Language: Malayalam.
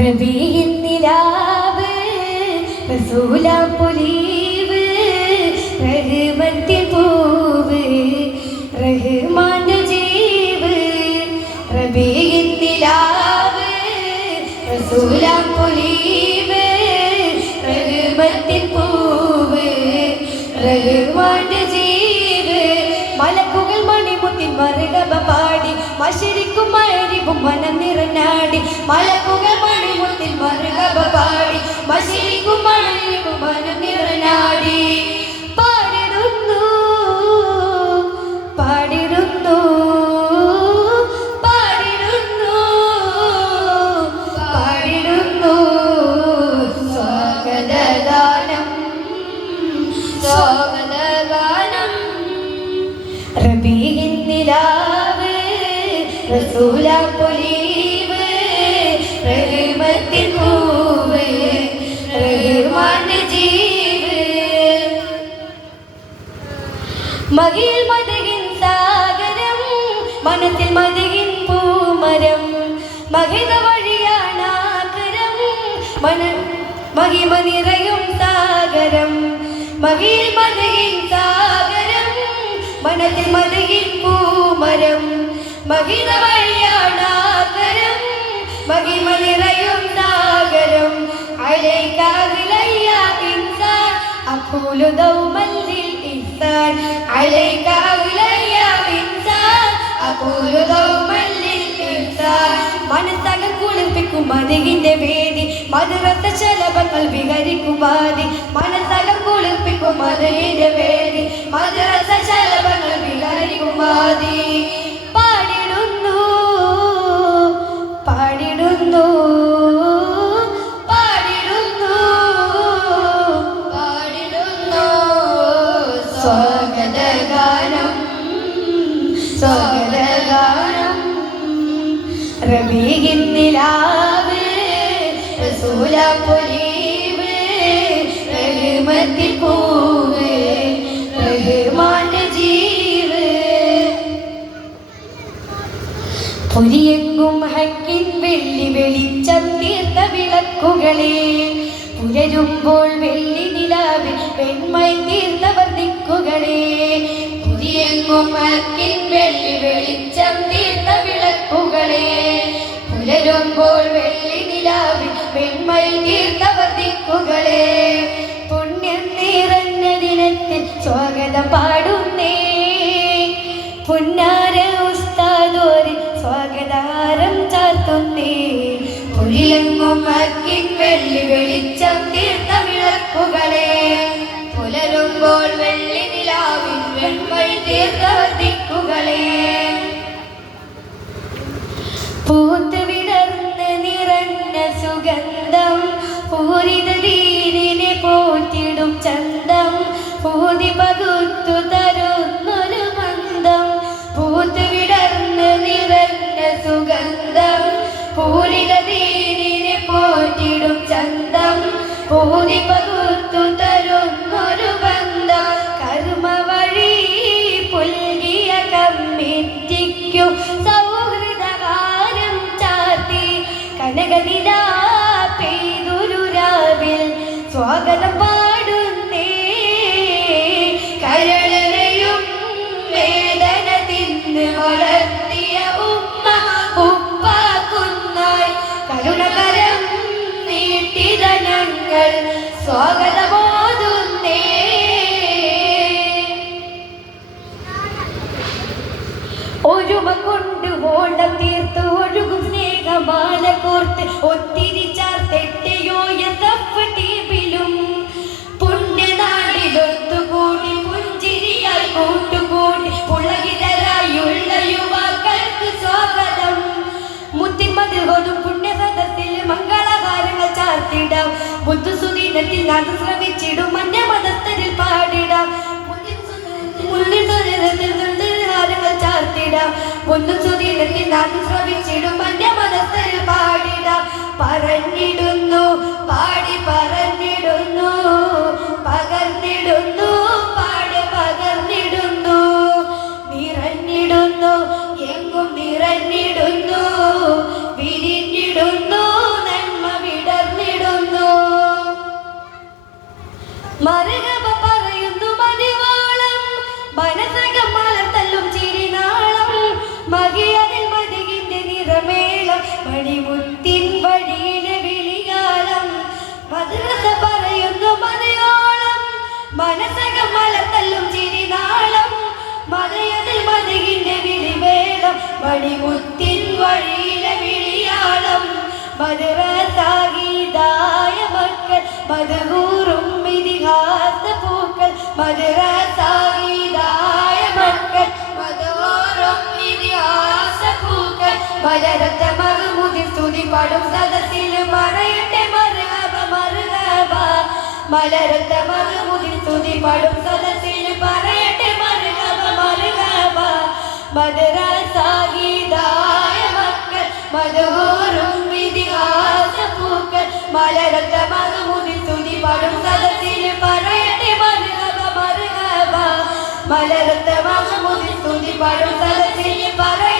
റബീഇൻ നിലാവ് റസൂലാം പൊലീവ് റഹ്മത്തിൻ പൂവ് റഹ്മാന്റെ ജീവ്. റബീഇൻ നിലാവ് റസൂലാം പൊലീവ് റഹ്മത്തിൻ പൂവ് റഹ്മാന്റെ ജീവ്. മലക്കുകൾ മണിമുത്തിൻ മറുകബ പാടി മശരിക്കും മഗ്രിബും മനം നിറഞ്ഞാടി. മലക്കുകൾ മണിമുത്തിൻ മറുകബ പാടി മശരിക്കും മഗ്രിബും മനം നിറഞ്ഞാടി. പാടിടുന്നു പാടിടുന്നു പാടിടുന്നു പാടിടുന്നു സ്വാഗതഗാനം സ്വാഗതഗാനം. റബീഇൻ നിലാവ് റസൂലാം പൊലീവ് റഹ്മത്തിൻ പൂവ് റഹ്മാന്റെ ജീവ്. മഹിൽ മദഹിൻ സാഗരം മനത്തിൽ മദഹിൻ പൂമരം. മഹിത വഴിയാണാകരം മഹിമ നിറയും സാഗരം. മഹിൽ മദഹിൻ സാഗരം മനത്തിൽ മദഹിൻ പൂമരം. മഹിത വഴിയാണാകരം മഹിമ നിറയും സാഗരം. അലൈക അഗ്ലയ ഇൻസാൻ അഖൂലു ദൗമൻ ലിൽ ഇഹ്സാൻ. അലൈക അഗ്ലയ ഇൻസാൻ അഖൂലു ദൗമൻ ലിൽ ഇഹ്സാൻ. മനസ്സകം കുളിർപ്പിക്കും മദഹിന്റെ വേദി മധുരത്ത ശലഭങ്ങൾ വിഹരിക്കും വാദി. മനസ്സകം കുളിർപ്പിക്കും മദഹിന്റെ വേദി മധുരത്ത ശലഭങ്ങൾ വിഹരിക്കും വാദി. പാടിടുന്നു പാടിടുന്നു പാടിടുന്നു പാടിടുന്നു സ്വാഗതഗാനം സ്വാഗതഗാനം. റബീഇൻ നിലാവ് റസൂലാം പൊലീവ് റഹ്മത്തിൻ പൂവ് റഹ്മാന്റെ ജീവ്. പുരിയെങ്ങും ഹക്കിൻ വെള്ളി വെളിച്ചം തീർത്ത വിളക്കുകളെ. പുലരുമ്പോൾ വെള്ളി നിലാവിൽ വെണ്മയിൽ തീർന്നവർ ദിക്കുകളെ. പുരിയെങ്ങും ഹക്കിൻ വെള്ളി വെളിച്ചം തീർത്ത വിളക്കുകളെ. പുലരുമ്പോൾ വെള്ളി നിലാവിൽ വെണ്മയിൽ തീർന്നവർ ദിക്കുകളെ. പുണ്യം നിറഞ്ഞ ദിനത്തിൽ സ്വാഗതം പാടുന്നേ പുന്നാര ഉസ്താദോരെ സ്വാഗതാരം ചാർത്തുന്നേ. പുരിയെങ്ങും ഹക്കിൻ വെള്ളി വെളിച്ചം തീർത്ത വിളക്കുകളെ. പുലരുമ്പോൾ വെള്ളി നിലാവിൽ വെണ്മയിൽ തീർത്തവർ ദിക്കുകളെ. പൂത്ത് വിടർന്ന് നിറഞ്ഞ സുഗന്ധം പൂരിത ദീനിനെ പോറ്റിടും ചന്തം. പൂതി പകുത്തു തരുന്നൊരു ബന്ധം. പൂത്ത് വിടർന്ന് നിറഞ്ഞ സുഗന്ധം പൂരിത ദീനിനെ പോറ്റിടും ചന്തം. പൂതി പകുത്തു തരുന്നൊരു ബന്ധം. കർമ്മ വഴി പുൽകിയ കമ്മിറ്റിക്കു സൗഹൃദകാരം ചാർത്തി. കനകനിലാ പെയ്തൊരു രാവിൽ സ്വാഗതം പാടുന്നേ. കരളരയും വേദന തിന്ന് വളർത്തിയ ഉമ്മ ഉപ്പാക്കുന്നായി കരുണകരം നീട്ടിത ഞങ്ങൾ സ്വാഗതമോതുന്നേ. ഒരുമ കൊണ്ട് ഓളം തീർത്ത് ഒഴുകും സ്നേഹമാല കോർത്ത് ഒത്തിരി ചാർത്തെട്ടയോയ സഫ് ടീമിലും പുണ്യനാടിലൊത്തുകൂടി പുഞ്ചിരിയായി കൂട്ടുകൂടി പുളകിതരായുള്ള യുവാക്കൾക്ക് സ്വാഗതം. മുത്തിന്മതിൽ കൊതും പുണ്യ സദസ്സിൽ മംഗളഹാരങ്ങൾ ചാർത്തിടാം. ബുദ്ധസുദീനത്തിൽ നാം ശ്രവിച്ചിടും മന്യ മതസ്ഥരിൽ പാടിടാം. ഹാരങ്ങൾ ചാർത്തിടാം. ബുദ്ധസുദീനത്തിൽ നാം ശ്രവിച്ചിടും മന്യ മതസ്ഥരിൽ പാടിടാം. പറഞ്ഞിടുന്നു പാടി പറഞ്ഞിടുന്നു പകർന്നിടുന്നു പാടി പകർന്നിടുന്നു. നിറഞ്ഞിടുന്നു എങ്ങും നിറഞ്ഞിടുന്നു വിരിഞ്ഞിടുന്നു നന്മ മനസ്സകം മലത്തല്ലും ചിരിനാളം മതയതിൽ മതകിന്റെ വിളിവേളം വടിമുത്തിൻ വഴിയിലെ വിളിയാളം മദ്രസാഗീതായ മക്കൾ മധുകൂറും ഇതിഹാസ പൂക്കൾ മദ്രസാഗീതായ മക്കൾ മധുകൂറും ഇതിഹാസ പൂക്കൾ മലരത്ത മഹ്മൂദിൻ സ്തുതി പാടും സദസ്സിൽ പറയട്ടെ മർഹബ മർഹബ മലരത്ത മഹ്മൂദിൻ സ്തുതി പാടും സദസ്സിൽ പറയട്ടെ മർഹബ മർഹബ മദ്രസാഗീതായ മക്കൾ മധുകൂറും ഇതിഹാസ പൂക്കൾ മലരത്ത മഹ്മൂദിൻ സ്തുതി പാടും സദസ്സിൽ പറയട്ടെ മർഹബ മർഹബ മലരത്ത മഹ്മൂദിൻ സ്തുതി പാടും സദസ്സിൽ പറയട്ടെ